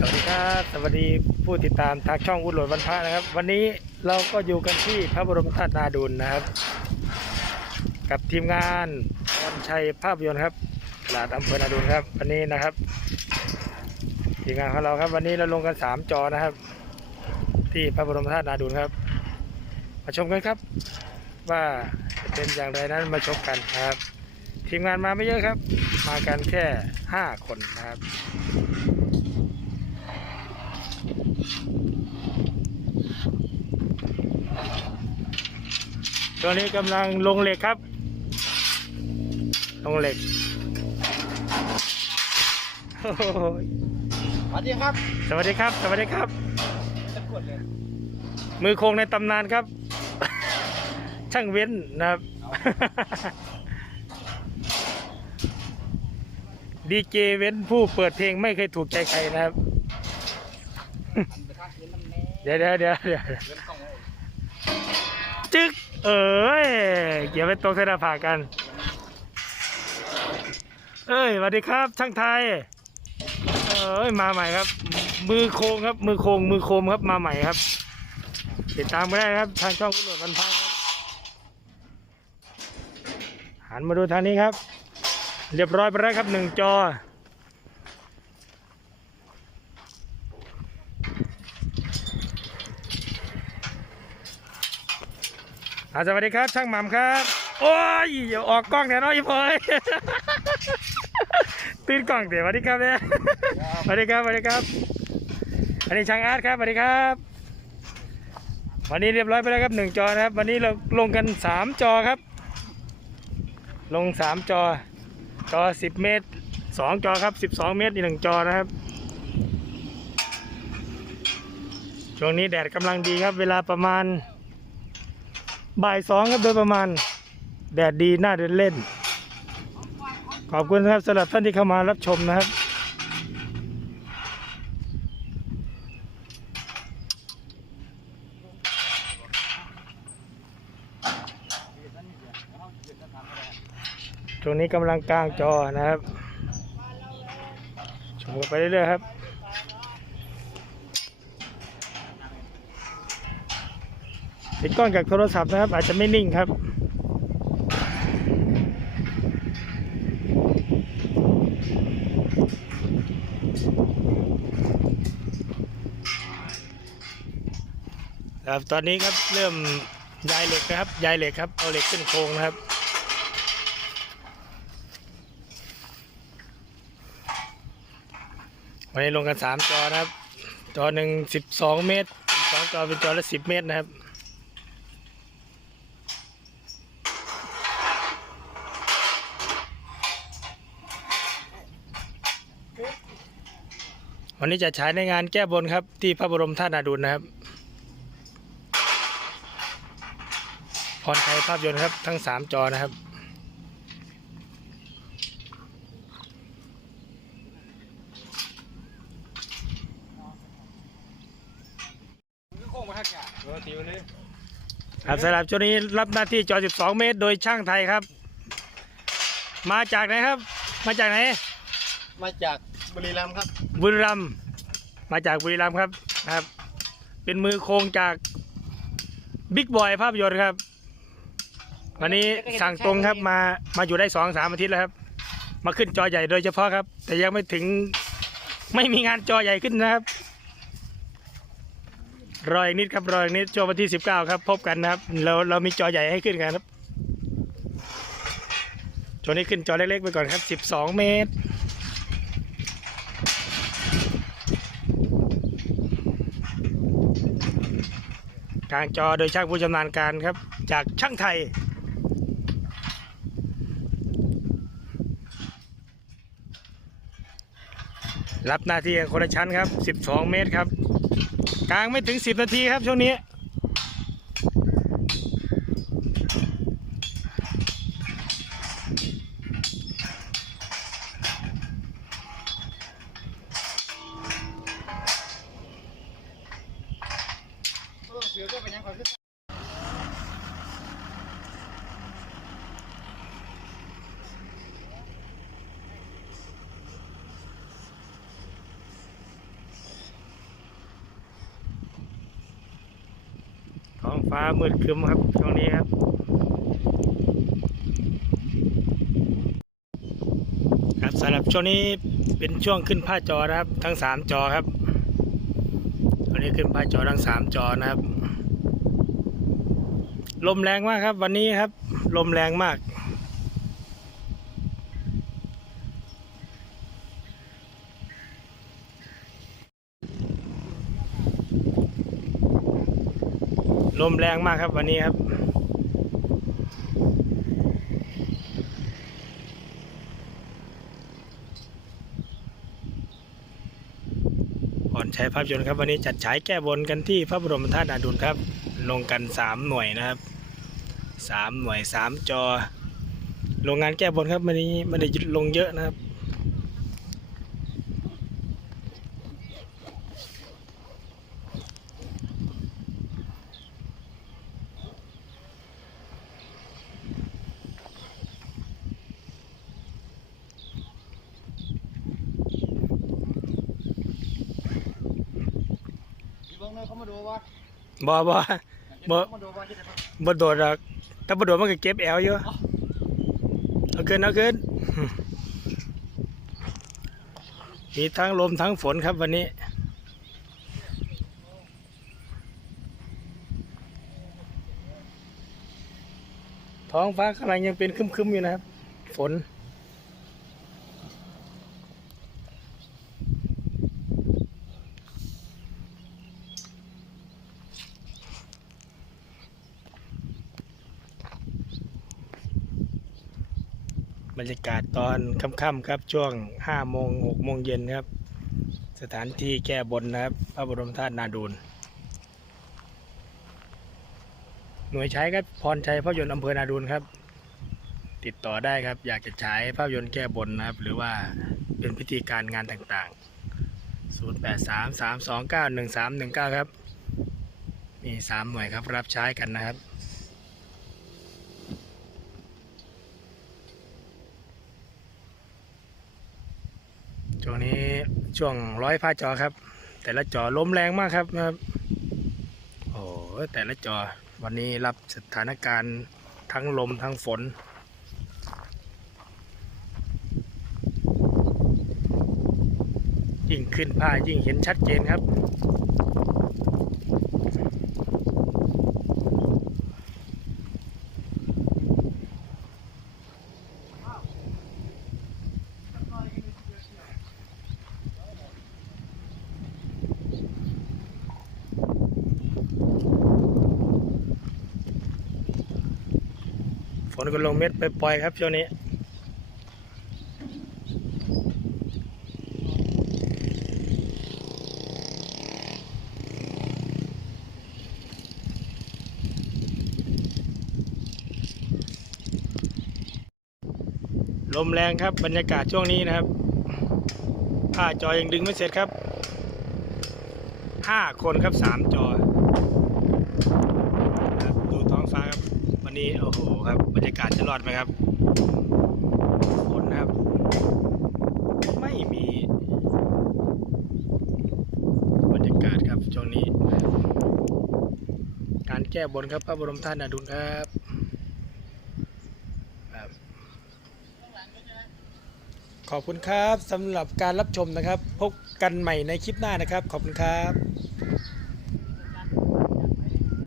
สวัสดีครับสวัสดีผู้ติดตามทางช่องวุฒิหลดวันพระนะครับ วันนี้เราก็อยู่กันที่พระบรมธาตุนาดูลนะครับ กับทีมงานพรชัยภาพยนตร์ครับตลาดอำเภอนาดูลครับ วันนี้นะครับ ทีมงานของเราครับ วันนี้เราลงกันสามจอนะครับ ที่พระบรมธาตุนาดูลครับ มาชมกันครับ ว่าจะเป็นอย่างไรนั้นมาชมกันนะครับ ทีมงานมาไม่เยอะครับ มากันแค่ห้าคนนะครับ ตอนนี้กำลังลงเหล็กครับ ลงเหล็กโอ้โหสวัสดีครับ สวัสดีครับ สวัสดีครับ จะกดเลยมือโคงในตำนานครับ ช่างเว้นนะครับ ดีเจเว้นผู้เปิดเพลงไม่เคยถูกใจใครนะครับ ไปทักคืนน้ำแน่ เดี๋ยวเดี๋ยวเดี๋ยวเดี๋ยวจึ๊กเอ้ยเกี่ยวไปตรงเส้นหน้ากัน เอ้ยสวัสดีครับ ช่างไทย เอ้ยมาใหม่ครับ มือโคงครับ มือโคงมือโคมครับมาใหม่ครับ ติดตามก็ได้ครับทางช่องกุหลาบวันพักหันมาดูทางนี้ครับ เรียบร้อยไปแล้วครับหนึ่งจอ อาสวัสดีครับช่างหม่ำครับ โอ้ยอย่าออกกล้องเดี๋ยวน้อยพอยตื่นกล้องเดี๋ยวสวัสดีครับเนี่ยสวัสดีครับสวัสดีครับ อันนี้ช่างอาร์ตครับสวัสดีครับ วันนี้เรียบร้อยไปแล้วครับหนึ่งจอนะครับ วันนี้เราลงกันสามจอครับ ลงสามจอ จอสิบเมตรสองจอครับสิบสองเมตรอีกหนึ่งจอนะครับช่วงนี้แดดกำลังดีครับ เวลาประมาณ บ่ายสองครับโดยประมาณ แดดดีน่าเดินเล่น ขอบคุณครับสำหรับท่านที่เข้ามารับชมนะครับ ตรงนี้กำลังกลางจอนะครับ ชมกันไปเรื่อยๆครับ ติดกล้องจากโทรศัพท์นะครับ อาจจะไม่นิ่งครับ ครับตอนนี้ครับเริ่มยายเหล็กนะครับยายเหล็กครับเอาเหล็กขึ้นโครงนะครับวันนี้ลงกันสามจอนะครับ จอหนึ่งสิบสองเมตรสองจอเป็นจอละสิบเมตรนะครับ วันนี้จะฉายในงานแก้บนครับ ที่พระบรมธาตุนาดูลนะครับพรไทยภาพยนตร์ครับทั้งสามจอนะครับอโค้งมาทักแกเออติวเลยครับสำหรับช่วงนี้รับหน้าที่จอ 12 เมตร โดยช่างไทยครับ มาจากไหนครับ มาจากไหน มาจาก บุรีรัมย์ครับ บุรีรัมย์มาจากบุรีรัมย์ครับครับ เป็นมือโครงจากบิ๊กบอยภาพยนตร์ครับ วันนี้สั่งตรงครับมามาอยู่ได้สองสามอาทิตย์แล้วครับ มาขึ้นจอใหญ่โดยเฉพาะครับ แต่ยังไม่ถึงไม่มีงานจอใหญ่ขึ้นนะครับ รออีกนิดครับรออีกนิดช่วงวันที่19ครับ พบกันนะครับ เราเรามีจอใหญ่ให้ขึ้นกันครับช่วงนี้ขึ้นจอเล็กๆไปก่อนครับ12เมตร กลางจอโดยช่างผู้ชำนาญการครับ จากช่างไทย รับหน้าที่คนละชั้นครับ 12 เมตรครับ กลางไม่ถึง 10 นาทีครับช่วงนี้ กอท้องฟ้ามืดครึ้มครับช่วงนี้ครับครับสำหรับช่วงนี้เป็นช่วงขึ้นผ้าจอครับ ทั้งสามจอครับอันนี้ขึ้นผ้าจอทั้งสามจอนะครับ ลมแรงมากครับ วันนี้ครับ ลมแรงมาก ลมแรงมากครับวันนี้ครับก่อนใช้ภาพยนตร์ครับ วันนี้จัดฉายแก้บนกันที่พระบรมธาตุนาดุลครับ ลงกันสามหน่วยนะครับสามหน่วยสามจอ โรงงานแก้บนครับวันนี้ไม่ได้ลงเยอะนะครับพี่เบิ้งเลยเขามาดูวะ บ่บ่บ่บ่โดดหรอกถ้าบ่โดดมันก็เก็บแอลอยู่เอาขึ้นเอาขึ้นมีทั้งลมทั้งฝนครับวันนี้ท้องฟ้ากำลังยังเป็นคึมๆอยู่นะครับ ฝน บรรยากาศตอนค่ำๆครับช่วง5โมง6โมงเย็นครับ สถานที่แก้บนนะครับ พระบรมธาตุนาดูลหน่วยใช้ครับพรชัยภาพยนตร์อำเภอนาดูลครับ ติดต่อได้ครับ อยากจะใช้ภาพยนตร์แก้บนนะครับ หรือว่าเป็นพิธีการงานต่างๆ 083 329 1319 ครับ มี 3 หน่วยครับรับใช้กันนะครับ ช่วงนี้ช่วงร้อยผ้าจอครับ แต่ละจอล้มแรงมากครับนะครับโอ้แต่ละจอวันนี้รับสถานการณ์ทั้งลมทั้งฝนยิ่งขึ้นผ้ายิ่งเห็นชัดเจนครับ นก็ลงเม็ดไปปล่อยครับช่วงนี้ลมแรงครับบรรยากาศช่วงนี้นะครับผ้าจอยังดึงไม่เสร็จครับห้าคนครับสามจอครับดูท้องฟ้าครับ วั นี้โอ้โหครับบรรยากาศจะรอดไหมครับฝนนะครับ ไม่มีบรรยากาศครับช่วงนี้ การแก้บนครับพระบรมธาตุนาดุลครับครับขอบคุณครับสำหรับการรับชมนะครับ พบกันใหม่ในคลิปหน้านะครับ ขอบคุณครับ